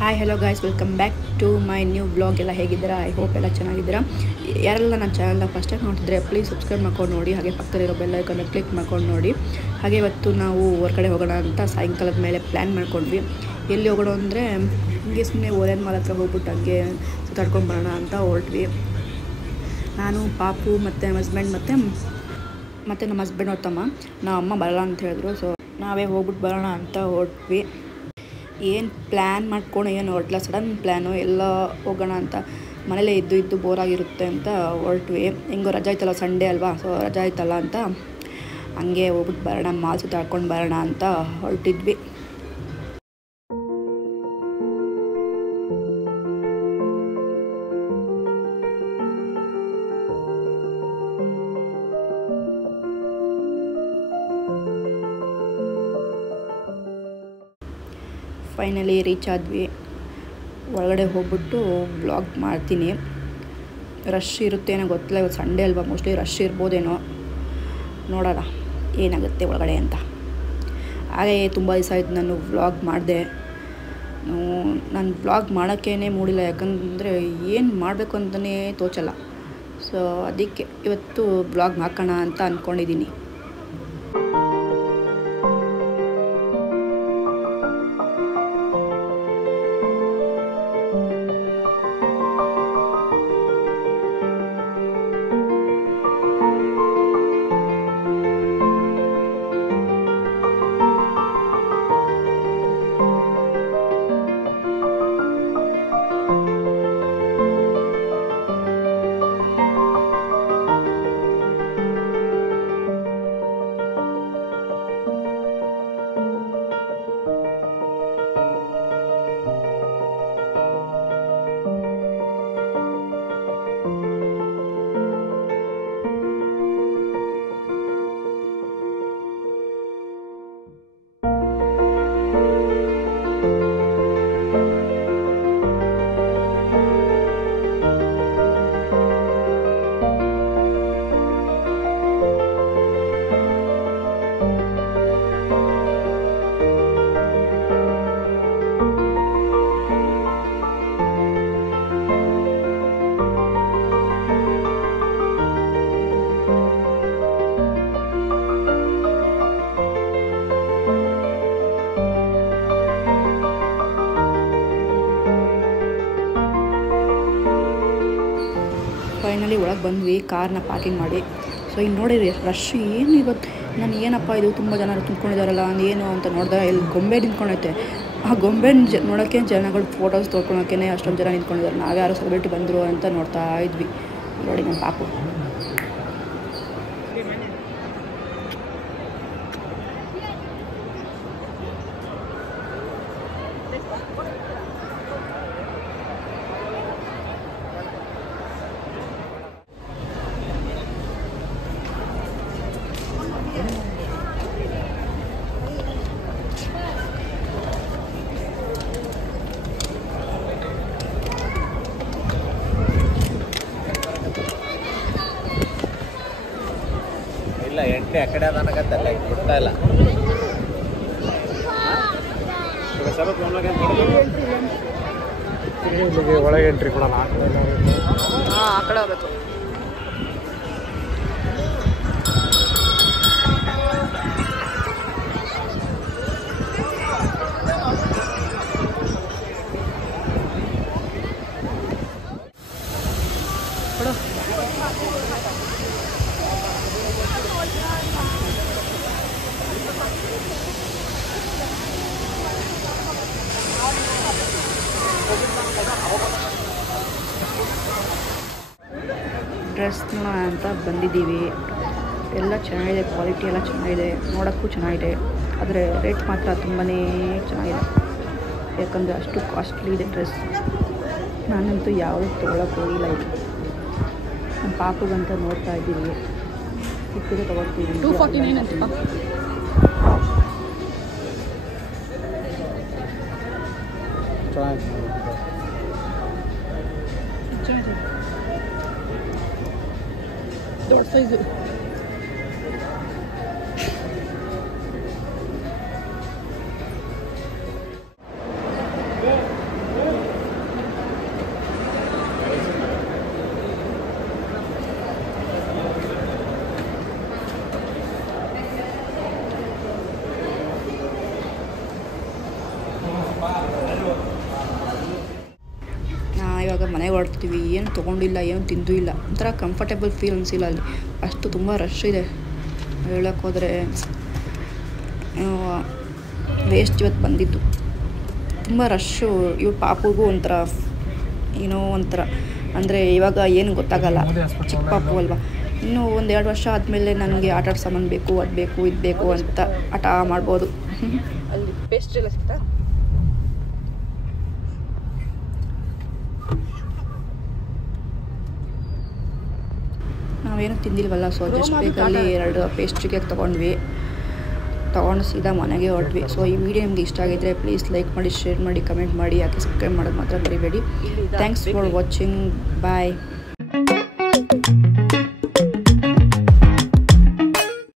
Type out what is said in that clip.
Hi hello guys, welcome back to my new blog. ಎಲ್ಲ ಹೇಗಿದ್ದೀರಾ? I hope ಎಲ್ಲ ಚೆನ್ನಾಗಿದ್ದೀರಾ. ಯಾರೆಲ್ಲ ನನ್ನ ಚಾನಲ್ನ ಫಸ್ಟ್ ಟೈಮ್ ನೋಡ್ತಿದ್ರೆ ಪ್ಲೀಸ್ ಸಬ್ಸ್ಕ್ರೈಬ್ ಮಾಡ್ಕೊಂಡು ನೋಡಿ, ಹಾಗೆ ಪಕ್ಕದಲ್ಲಿರೋ ಬೆಲ್ ಐಕಾನ್ನ ಕ್ಲಿಕ್ ಮಾಡ್ಕೊಂಡು ನೋಡಿ. ಹಾಗೆ ಇವತ್ತು ನಾವು ಹೊರಗಡೆ ಹೋಗೋಣ ಅಂತ ಸಾಯಂಕಾಲದ ಮೇಲೆ ಪ್ಲ್ಯಾನ್ ಮಾಡ್ಕೊಂಡ್ವಿ. ಎಲ್ಲಿ ಹೋಗೋಣ ಅಂದರೆ ಹಂಗೆ ಸುಮ್ಮನೆ ಓರೆನ್ ಮಾಲ್ ಹತ್ರ ಹೋಗ್ಬಿಟ್ಟು ಹಂಗೆ ಸುತ್ತಾಡ್ಕೊಂಡು ಬರೋಣ ಅಂತ ಹೊರಟ್ವಿ. ನಾನು, ಪಾಪು ಮತ್ತು ನಮ್ಮ ಹಸ್ಬೆಂಡ್ ಮತ್ತು ನಮ್ಮ ಹಸ್ಬೆಂಡ್ ಅವ್ರ ತಮ್ಮ. ನಮ್ಮ ಅಮ್ಮ ಬರೋಲ್ಲ ಅಂತ ಹೇಳಿದ್ರು. ಸೊ ನಾವೇ ಹೋಗ್ಬಿಟ್ಟು ಬರೋಣ ಅಂತ ಹೊರಟ್ವಿ. ಏನು ಪ್ಲ್ಯಾನ್ ಮಾಡ್ಕೊಂಡು ಏನು ಹೊರಟ್ಲ, ಸಡನ್ ಪ್ಲ್ಯಾನು ಎಲ್ಲ ಹೋಗೋಣ ಅಂತ. ಮನೇಲೇ ಇದ್ದು ಬೋರಾಗಿರುತ್ತೆ ಅಂತ ಹೊರಟ್ವಿ. ಹೆಂಗೋ ರಜಾ ಆಯ್ತಲ್ಲ, ಸಂಡೇ ಅಲ್ವಾ, ಸೊ ರಜಾ ಆಯ್ತಲ್ಲ ಅಂತ ಹಂಗೆ ಹೋಗ್ಬಿಟ್ಟು ಬರೋಣ, ಮಾಲ್ ಸುತ್ತಾಡ್ಕೊಂಡು ಬರೋಣ ಅಂತ ಹೊರಟಿದ್ವಿ. ಫೈನಲಿ ರೀಚ್ ಆದ್ವಿ. ಒಳಗಡೆ ಹೋಗ್ಬಿಟ್ಟು ವ್ಲಾಗ್ ಮಾಡ್ತೀನಿ. ರಶ್ ಇರುತ್ತೇನೋ ಗೊತ್ತಿಲ್ಲ, ಇವತ್ತು ಸಂಡೇ ಅಲ್ವಾ, ಮೋಸ್ಟ್ಲಿ ರಶ್ ಇರ್ಬೋದೇನೋ. ನೋಡೋಣ ಏನಾಗುತ್ತೆ ಒಳಗಡೆ ಅಂತ. ಹಾಗೆ ತುಂಬ ದಿವಸ ಆಯ್ತು ನಾನು ವ್ಲಾಗ್ ಮಾಡಿದೆ. ನಾನು ವ್ಲಾಗ್ ಮಾಡೋಕ್ಕೇ ಮೂಡಿಲ್ಲ, ಯಾಕಂದರೆ ಏನು ಮಾಡಬೇಕು ಅಂತಲೇ ತೋಚಲ್ಲ. ಸೊ ಅದಕ್ಕೆ ಇವತ್ತು ವ್ಲಾಗ್ ಹಾಕೋಣ ಅಂತ ಅಂದ್ಕೊಂಡಿದ್ದೀನಿ. ಫೈನಲಿ ಒಳಗೆ ಬಂದ್ವಿ, ಕಾರ್ನ ಪಾರ್ಕಿಂಗ್ ಮಾಡಿ. ಸೊ ಈಗ ನೋಡಿರಿ ರಶ್ ಏನು ಇವತ್ತು. ನಾನು ಏನಪ್ಪ ಇದು ತುಂಬ ಜನ ತುಂಬ್ಕೊಂಡಿದ್ದಾರಲ್ಲ ಏನು ಅಂತ ನೋಡಿದೆ, ಇಲ್ಲಿ ಗೊಂಬೆ ನಿಂತ್ಕೊಂಡೈತೆ. ಆ ಗೊಂಬೆ ನೋಡೋಕ್ಕೆ ಜನಗಳು ಫೋಟೋಸ್ ತೊಗೊಳೋಕೆ ಅಷ್ಟೊಂದು ಜನ ನಿಂತ್ಕೊಂಡಿದ್ದಾರೆ. ನಾವ್ಯಾರು ಸೆಲೆಬ್ರಿಟಿ ಬಂದರು ಅಂತ ನೋಡ್ತಾ ಇದ್ವಿ. ನೋಡಿ ನಮ್ಮ ಪಾಪು. ಇಲ್ಲ ಎಂಟ್ರಿ ಆ ಕಡೆ ಅದನ್ನಕತ್ತಲ್ಲ, ಬಿಡ್ತಾ ಇಲ್ಲ. ಒಳಗೆ ಎಂಟ್ರಿ ಕೊಡಲ್ಲ, ಆ ಕಡೆ ಹೋಗ್ಬೇಕು. ಡ್ರೆಸ್ ನೋಡೋಣ ಅಂತ ಬಂದಿದ್ದೀವಿ. ಎಲ್ಲ ಚೆನ್ನಾಗಿದೆ, ಕ್ವಾಲಿಟಿ ಎಲ್ಲ ಚೆನ್ನಾಗಿದೆ, ನೋಡೋಕ್ಕೂ ಚೆನ್ನಾಗಿದೆ. ಆದರೆ ರೇಟ್ ಮಾತ್ರ ತುಂಬಾ ಚೆನ್ನಾಗಿದೆ, ಯಾಕಂದರೆ ಅಷ್ಟು ಕಾಸ್ಟ್ಲಿ ಇದೆ ಡ್ರೆಸ್. ನಾನಂತೂ ಯಾವುದೂ ತೊಗೊಳಕ್ಕೆ ಹೋಗಿಲ್ಲ. ಇದು ನಮ್ಮ ಪಾಪುಗಂತ ನೋಡ್ತಾ ಇದ್ದೀವಿ, ಸಿಕ್ಕಿದ್ರೆ ತೊಗೊಳ್ತೀವಿ. 249 ಅಂತಪ್ಪ. ದೊಡ್ಡ ಸೈಜು. ಇವಾಗ ಮನೆಗೆ ಹೊರಡ್ತೀವಿ, ಏನು ತೊಗೊಂಡಿಲ್ಲ, ಏನು ತಿಂದೂ ಇಲ್ಲ, ಒಂಥರ ಕಂಫರ್ಟೇಬಲ್ ಫೀಲ್ ಅನಿಸಿಲ್ಲ ಅಲ್ಲಿ. ಅಷ್ಟು ತುಂಬ ರಶ್ ಇದೆ. ಹೇಳಕ್ಕೆ ಹೋದರೆ ವೇಸ್ಟ್ ಇವತ್ತು ಬಂದಿದ್ದು. ತುಂಬ ರಶ್ಶು. ಇವ್ರ ಪಾಪುಗೂ ಒಂಥರ ಏನೋ ಒಂಥರ ಅಂದರೆ ಇವಾಗ ಏನು ಗೊತ್ತಾಗಲ್ಲ, ಚಿಕ್ಕ ಪಾಪು ಅಲ್ವಾ. ಇನ್ನೂ 1-2 ವರ್ಷ ಆದಮೇಲೆ ನನಗೆ ಆಟಾಡ ಸಾಮಾನು ಬೇಕು, ಅದು ಬೇಕು, ಇದು ಬೇಕು ಅಂತ ಆಟ ಮಾಡ್ಬೋದು. ಅಲ್ಲಿ ಪೇಸ್ಟ್ರಿ ಎಲ್ಲ ಸಿಗ್ತಾ? ನಾವೇನು ತಿಂದಿಲ್ವಲ್ಲ, ಸೊ ಜಸ್ಟ್ ಬೇಕಲ್ಲಿ 2 ಪೇಸ್ಟ್ರಿ ಕೇಕ್ ತೊಗೊಂಡು ಸೀದಾ ಮನೆಗೆ ಹೊರಟ್ವಿ. ಸೊ ಈ ವಿಡಿಯೋ ನಿಮಗೆ ಇಷ್ಟ ಆಗಿದ್ದರೆ ಪ್ಲೀಸ್ ಲೈಕ್ ಮಾಡಿ, ಶೇರ್ ಮಾಡಿ, ಕಮೆಂಟ್ ಮಾಡಿ, ಯಾಕೆ ಸಬ್ಸ್ಕ್ರೈಬ್ ಮಾಡೋದು ಮಾತ್ರ ಮರಿಬೇಡಿ. Thanks for watching. ಬಾಯ್.